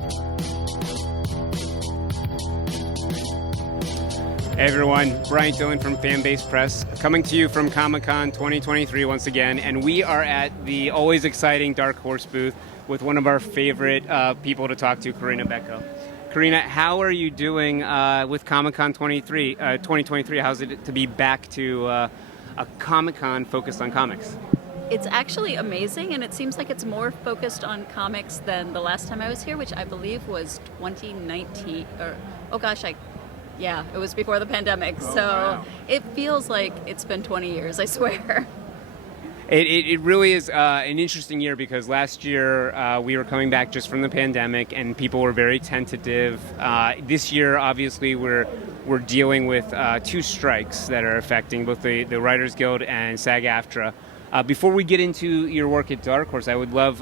Hey everyone, Bryant Dillon from Fanbase Press, coming to you from Comic-Con 2023 once again, and we are at the always exciting Dark Horse booth with one of our favorite people to talk to, Corinna Bechko. Corinna, how are you doing with Comic-Con 2023? How's it to be back to a Comic-Con focused on comics? It's actually amazing, and it seems like it's more focused on comics than the last time I was here, which I believe was 2019, yeah, it was before the pandemic, Wow. It feels like it's been 20 years, I swear. It really is an interesting year because last year we were coming back just from the pandemic and people were very tentative. This year, obviously, we're dealing with two strikes that are affecting both the Writers Guild and SAG-AFTRA. Before we get into your work at Dark Horse, I would love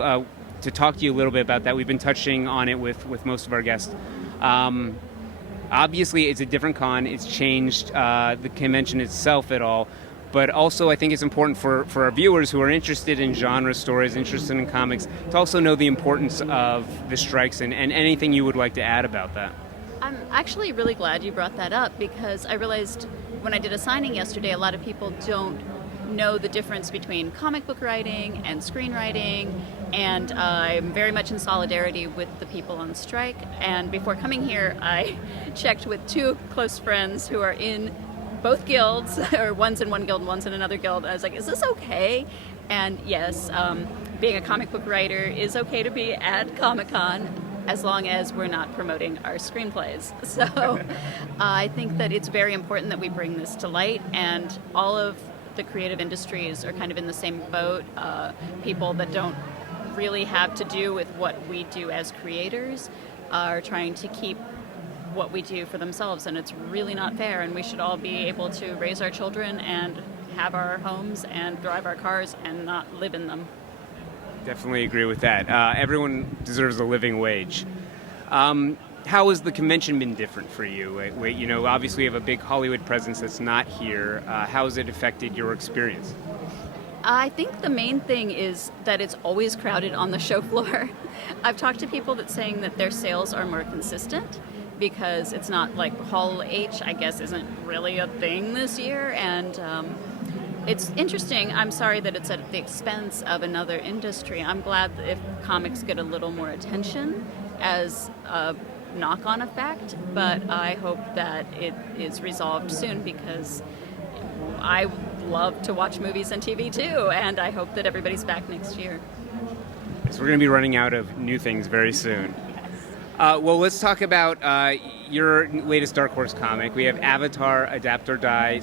to talk to you a little bit about that. We've been touching on it with most of our guests. Obviously, it's a different con. It's changed the convention itself at all. But also, I think it's important for our viewers who are interested in genre stories, interested in comics, to also know the importance of the strikes and anything you would like to add about that. I'm actually really glad you brought that up because I realized when I did a signing yesterday, a lot of people don't know the difference between comic book writing and screenwriting, and I'm very much in solidarity with the people on strike. And before coming here, I checked with two close friends who are in both guilds, or one's in one guild, one's in another guild. I was like, is this okay? And yes, being a comic book writer is okay to be at Comic-Con as long as we're not promoting our screenplays. So I think that it's very important that we bring this to light, and all of the creative industries are kind of in the same boat. People that don't really have to do with what we do as creators are trying to keep what we do for themselves, and it's really not fair, and we should all be able to raise our children and have our homes and drive our cars and not live in them. Definitely agree with that. Everyone deserves a living wage. How has the convention been different for you? You know, obviously you have a big Hollywood presence that's not here. How has it affected your experience? I think the main thing is that it's always crowded on the show floor. I've talked to people that saying that their sales are more consistent because it's not like Hall H, I guess, isn't really a thing this year. And it's interesting. I'm sorry that it's at the expense of another industry. I'm glad that if comics get a little more attention as a knock-on effect, but I hope that it is resolved soon because I love to watch movies and TV too, and I hope that everybody's back next year. So we're going to be running out of new things very soon. Well, let's talk about your latest Dark Horse comic. We have AFTRA, Adapt or Die,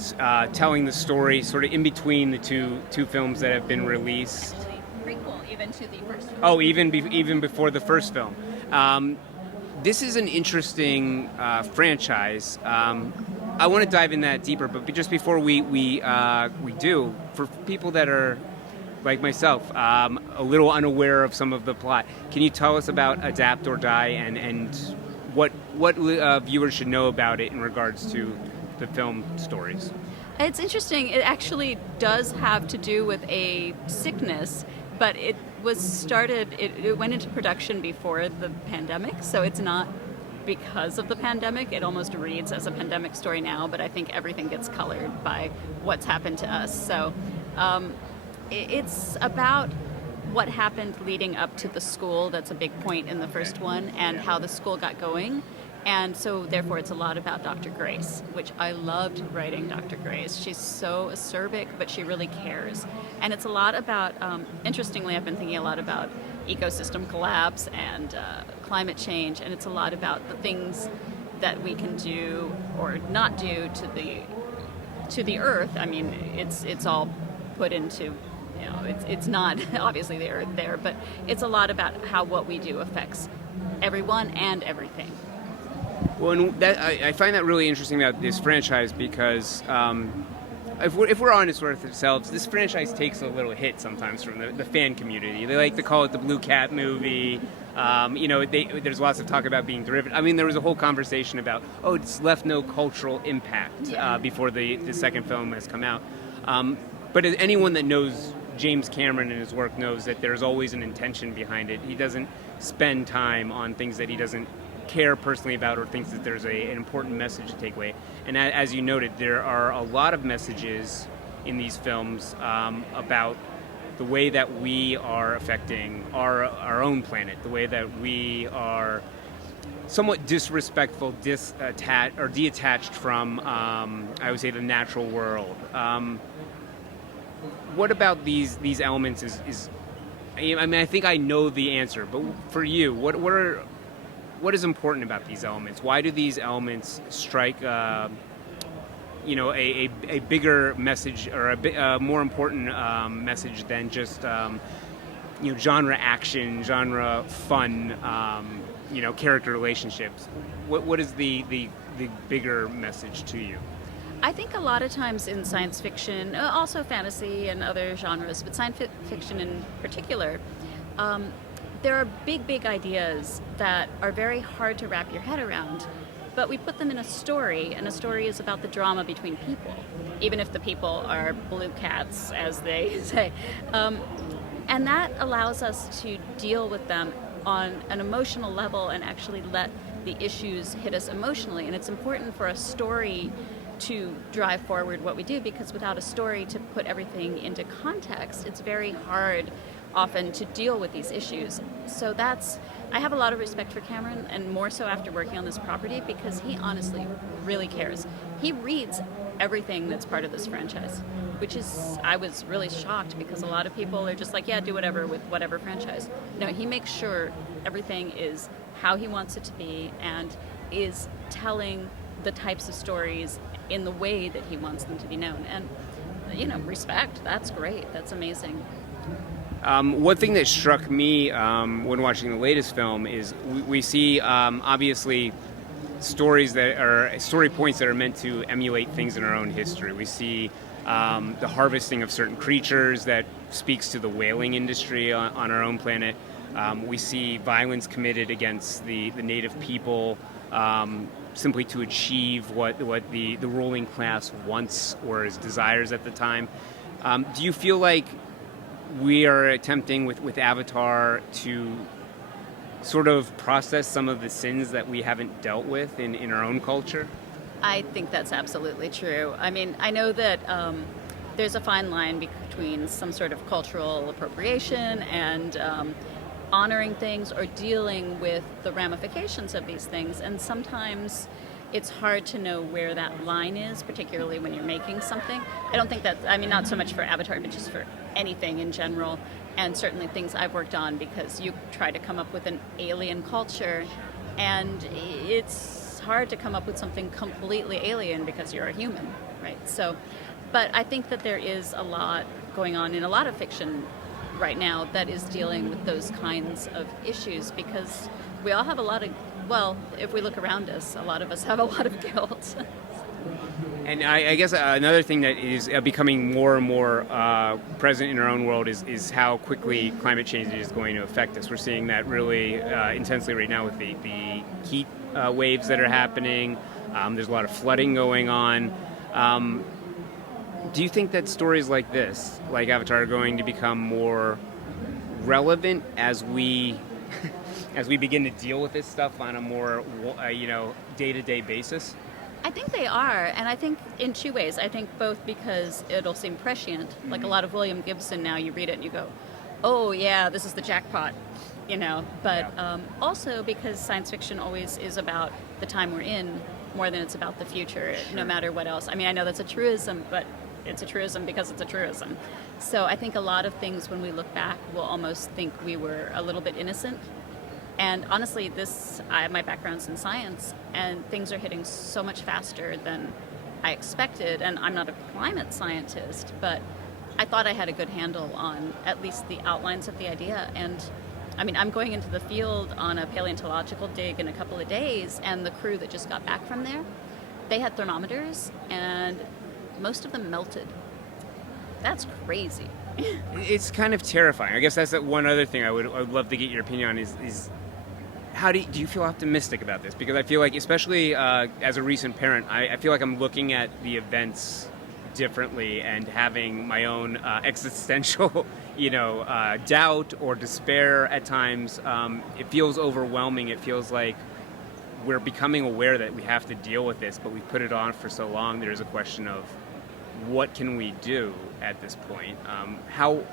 telling the story sort of in between the two films that have been released. Actually, prequel even to the first film. Oh, even before the first film. This is an interesting franchise. I want to dive in that deeper, but just before we do, for people that are like myself, a little unaware of some of the plot, can you tell us about Adapt or Die and what viewers should know about it in regards to the film stories? It's interesting. It actually does have to do with a sickness, but it was started, it went into production before the pandemic, so it's not because of the pandemic. It almost reads as a pandemic story now, but I think everything gets colored by what's happened to us. So it's about what happened leading up to the school. That's a big point in the first one, and how the school got going. And so therefore it's a lot about Dr. Grace, which I loved writing Dr. Grace. She's so acerbic, but she really cares. And it's a lot about, interestingly, I've been thinking a lot about ecosystem collapse and climate change, and it's a lot about the things that we can do or not do to the earth. I mean, it's all put into, you know, it's not obviously the earth there, but it's a lot about how what we do affects everyone and everything. Well, and I find that really interesting about this franchise because if we're honest with ourselves, this franchise takes a little hit sometimes from the fan community. They like to call it the Blue Cat movie. There's lots of talk about being derivative. I mean, there was a whole conversation about, it's left no cultural impact before the second film has come out. But anyone that knows James Cameron and his work knows that there's always an intention behind it. He doesn't spend time on things that he doesn't care personally about or thinks that there's an important message to take away. And as you noted, there are a lot of messages in these films about the way that we are affecting our own planet, the way that we are somewhat disrespectful, detached from, I would say, the natural world. What about these elements is I mean, I think I know the answer, but for you, what is important about these elements? Why do these elements strike, a bigger message or a more important message than just, genre action, genre fun, character relationships? What is the bigger message to you? I think a lot of times in science fiction, also fantasy and other genres, but science fiction in particular, there are big ideas that are very hard to wrap your head around, but we put them in a story, and a story is about the drama between people, even if the people are blue cats, as they say. And that allows us to deal with them on an emotional level and actually let the issues hit us emotionally. And it's important for a story to drive forward what we do, because without a story to put everything into context, it's very hard often to deal with these issues. So I have a lot of respect for Cameron, and more so after working on this property, because he honestly really cares. He reads everything that's part of this franchise, I was really shocked, because a lot of people are just like, yeah, do whatever with whatever franchise. No, he makes sure everything is how he wants it to be and is telling the types of stories in the way that he wants them to be known. And, respect, that's great. That's amazing. One thing that struck me when watching the latest film is we see, obviously, story points that are meant to emulate things in our own history. We see the harvesting of certain creatures that speaks to the whaling industry on our own planet. We see violence committed against the native people, simply to achieve what the ruling class wants or desires at the time. Do you feel like we are attempting with Avatar to sort of process some of the sins that we haven't dealt with in our own culture? I think that's absolutely true. I mean, I know that there's a fine line between some sort of cultural appropriation and honoring things or dealing with the ramifications of these things. And sometimes it's hard to know where that line is, particularly when you're making something. I don't think not so much for Avatar, but just for anything in general. And certainly things I've worked on, because you try to come up with an alien culture, and it's hard to come up with something completely alien because you're a human, right? So, but I think that there is a lot going on in a lot of fiction right now that is dealing with those kinds of issues, because we all have if we look around us, a lot of us have a lot of guilt. And I guess another thing that is becoming more and more present in our own world is how quickly climate change is going to affect us. We're seeing that really intensely right now with the heat waves that are happening. There's a lot of flooding going on. Do you think that stories like this, like Avatar, are going to become more relevant as we begin to deal with this stuff on a more day-to-day basis? I think they are, and I think in two ways. I think both because it'll seem prescient, like a lot of William Gibson now, you read it and you go, oh yeah, this is the jackpot, but also because science fiction always is about the time we're in more than it's about the future, no matter what else. I mean, I know that's a truism, but it's a truism because it's a truism. So I think a lot of things when we look back, we'll almost think we were a little bit innocent. And honestly, my background's in science, and things are hitting so much faster than I expected. And I'm not a climate scientist, but I thought I had a good handle on at least the outlines of the idea. And I mean, I'm going into the field on a paleontological dig in a couple of days, and the crew that just got back from there, they had thermometers, and most of them melted. That's crazy. It's kind of terrifying. I guess that's one other thing I would love to get your opinion on is how do you feel optimistic about this? Because I feel like, especially as a recent parent, I feel like I'm looking at the events differently and having my own existential doubt or despair at times. It feels overwhelming. It feels like we're becoming aware that we have to deal with this, but we've put it on for so long. There's a question of what can we do at this point? How,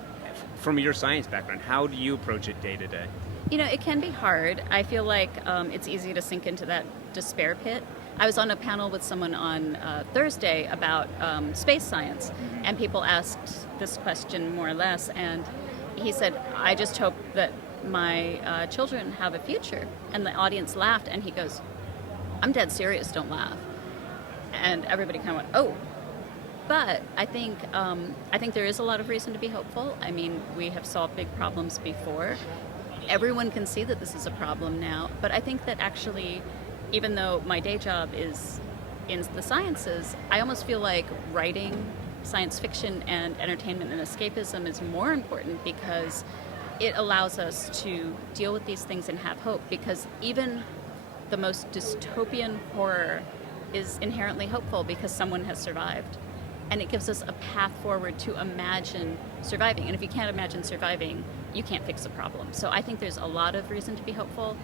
from your science background, how do you approach it day to day? It can be hard. I feel like it's easy to sink into that despair pit. I was on a panel with someone on Thursday about space science, and people asked this question more or less, and he said, I just hope that my children have a future. And the audience laughed, and he goes, I'm dead serious, don't laugh. And everybody kind of went, oh. But I think there is a lot of reason to be hopeful. I mean, we have solved big problems before. Everyone can see that this is a problem now, but I think that actually, even though my day job is in the sciences, I almost feel like writing science fiction and entertainment and escapism is more important because it allows us to deal with these things and have hope, because even the most dystopian horror is inherently hopeful because someone has survived. And it gives us a path forward to imagine surviving. And if you can't imagine surviving, you can't fix the problem. So I think there's a lot of reason to be hopeful.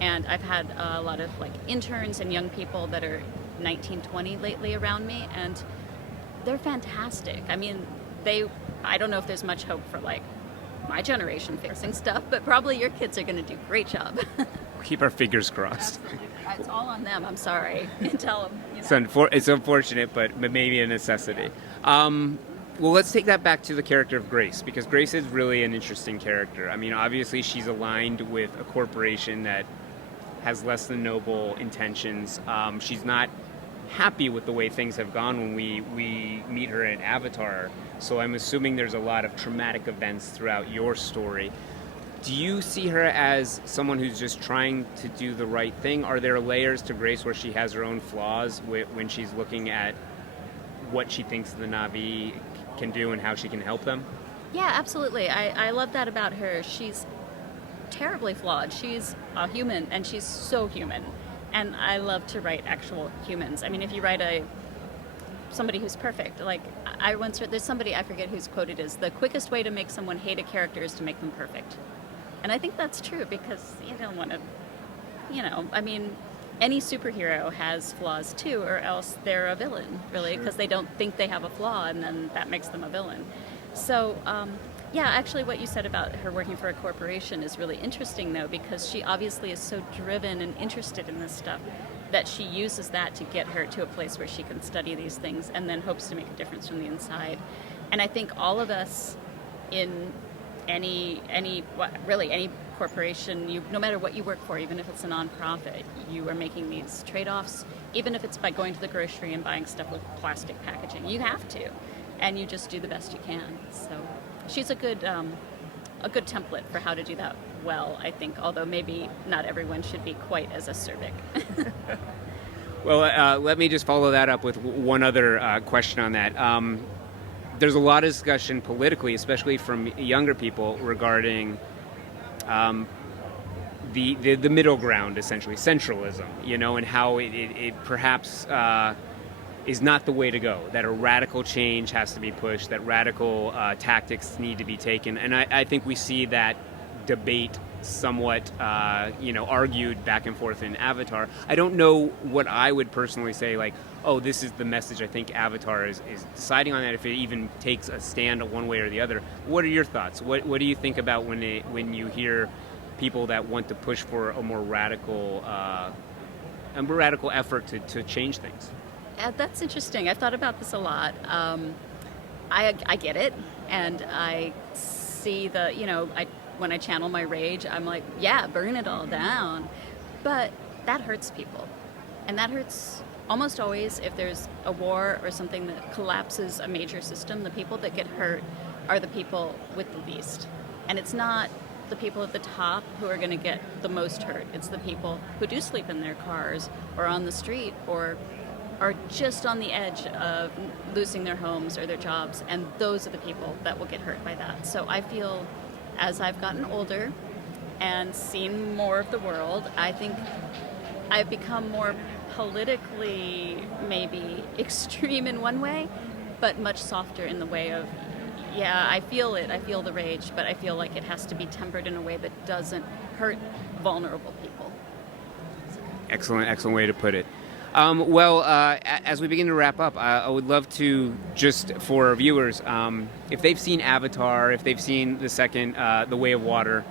And I've had a lot of interns and young people that are 19, 20 lately around me, and they're fantastic. I mean, I don't know if there's much hope for my generation fixing stuff, but probably your kids are going to do a great job. Keep our fingers crossed. It's all on them. I'm sorry. Tell them. It's unfortunate, but maybe a necessity. Well, let's take that back to the character of Grace, because Grace is really an interesting character. I mean, obviously she's aligned with a corporation that has less than noble intentions. She's not happy with the way things have gone when we meet her in Avatar. So I'm assuming there's a lot of traumatic events throughout your story. Do you see her as someone who's just trying to do the right thing? Are there layers to Grace where she has her own flaws when she's looking at what she thinks the Na'vi can do and how she can help them? Yeah, absolutely. I love that about her. She's terribly flawed. She's a human, and she's so human. And I love to write actual humans. I mean, if you write somebody who's perfect, I once heard, there's somebody, I forget whose quote it is, the quickest way to make someone hate a character is to make them perfect. And I think that's true, because you don't want to, I mean, any superhero has flaws too, or else they're a villain, really, because they don't think they have a flaw, and then that makes them a villain. So, yeah, actually what you said about her working for a corporation is really interesting, though, because she obviously is so driven and interested in this stuff that she uses that to get her to a place where she can study these things and then hopes to make a difference from the inside. And I think all of us in any corporation, no matter what you work for, even if it's a nonprofit, you are making these trade-offs, even if it's by going to the grocery and buying stuff with plastic packaging. You have to, and you just do the best you can. So she's a good template for how to do that well, I think, although maybe not everyone should be quite as acerbic. Well, let me just follow that up with one other question on that. There's a lot of discussion politically, especially from younger people, regarding the middle ground, essentially, centralism, and how it perhaps is not the way to go, that a radical change has to be pushed, that radical tactics need to be taken. And I think we see that debate somewhat, argued back and forth in Avatar. I don't know what I would personally say, this is the message. I think Avatar is deciding on that, if it even takes a stand one way or the other. What are your thoughts? What do you think about when you hear people that want to push for a more radical effort to change things? That's interesting. I've thought about this a lot. I get it, and I see when I channel my rage, I'm like, yeah, burn it all down. But that hurts people. And that hurts almost always if there's a war or something that collapses a major system. The people that get hurt are the people with the least. And it's not the people at the top who are going to get the most hurt. It's the people who do sleep in their cars or on the street or are just on the edge of losing their homes or their jobs. And those are the people that will get hurt by that. So I feel, as I've gotten older and seen more of the world, I think I've become more politically maybe extreme in one way, but much softer in the way of Yeah, I feel it. I feel the rage, but I feel like it has to be tempered in a way that doesn't hurt vulnerable people. Excellent way to put it. As we begin to wrap up, I would love to, just for our viewers, if they've seen Avatar, if they've seen the second, The Way of Water,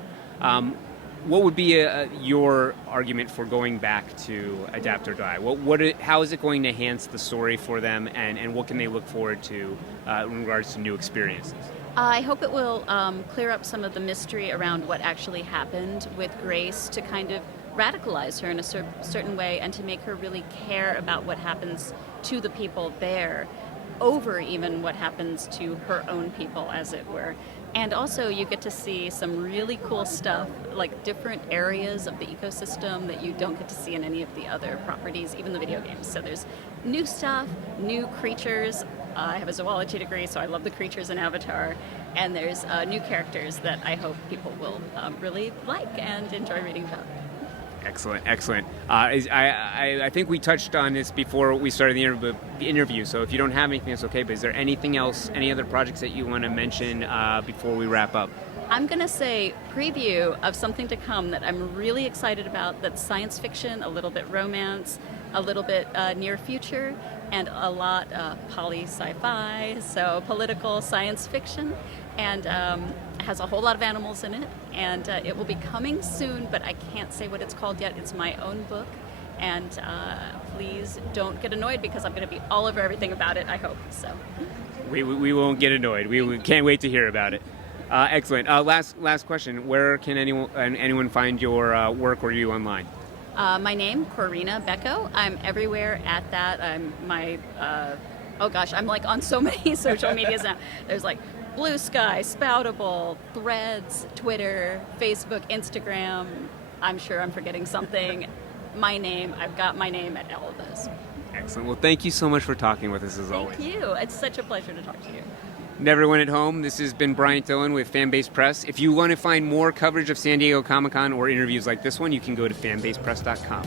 what would be your argument for going back to Adapt or Die? How is it going to enhance the story for them, and what can they look forward to in regards to new experiences? I hope it will clear up some of the mystery around what actually happened with Grace, to kind of radicalize her in a certain way and to make her really care about what happens to the people there over even what happens to her own people, as it were. And also you get to see some really cool stuff, like different areas of the ecosystem that you don't get to see in any of the other properties, even the video games. So there's new stuff, new creatures. I have a zoology degree, so I love the creatures in Avatar. And there's new characters that I hope people will really like and enjoy reading about. Excellent. I think we touched on this before we started the interview, so if you don't have anything, that's okay, but is there anything else, any other projects that you want to mention before we wrap up? I'm going to say preview of something to come that I'm really excited about, that's science fiction, a little bit romance, a little bit near future, and a lot poly-sci-fi, so political science fiction, and has a whole lot of animals in it, and it will be coming soon, but I can't say what it's called yet. It's my own book, and please don't get annoyed because I'm going to be all over everything about it, I hope. So we won't get annoyed. We can't wait to hear about it. Excellent. Last question. Where can anyone find your work or you online? My name, Corinna Bechko. I'm everywhere at that. I'm like on so many social medias now. There's like Blue Sky, Spoutable, Threads, Twitter, Facebook, Instagram. I'm sure I'm forgetting something. I've got my name at all of those. Excellent. Well, thank you so much for talking with us as always. Thank you. It's such a pleasure to talk to you. And everyone at home, this has been Bryant Dillon with Fanbase Press. If you want to find more coverage of San Diego Comic-Con or interviews like this one, you can go to fanbasepress.com.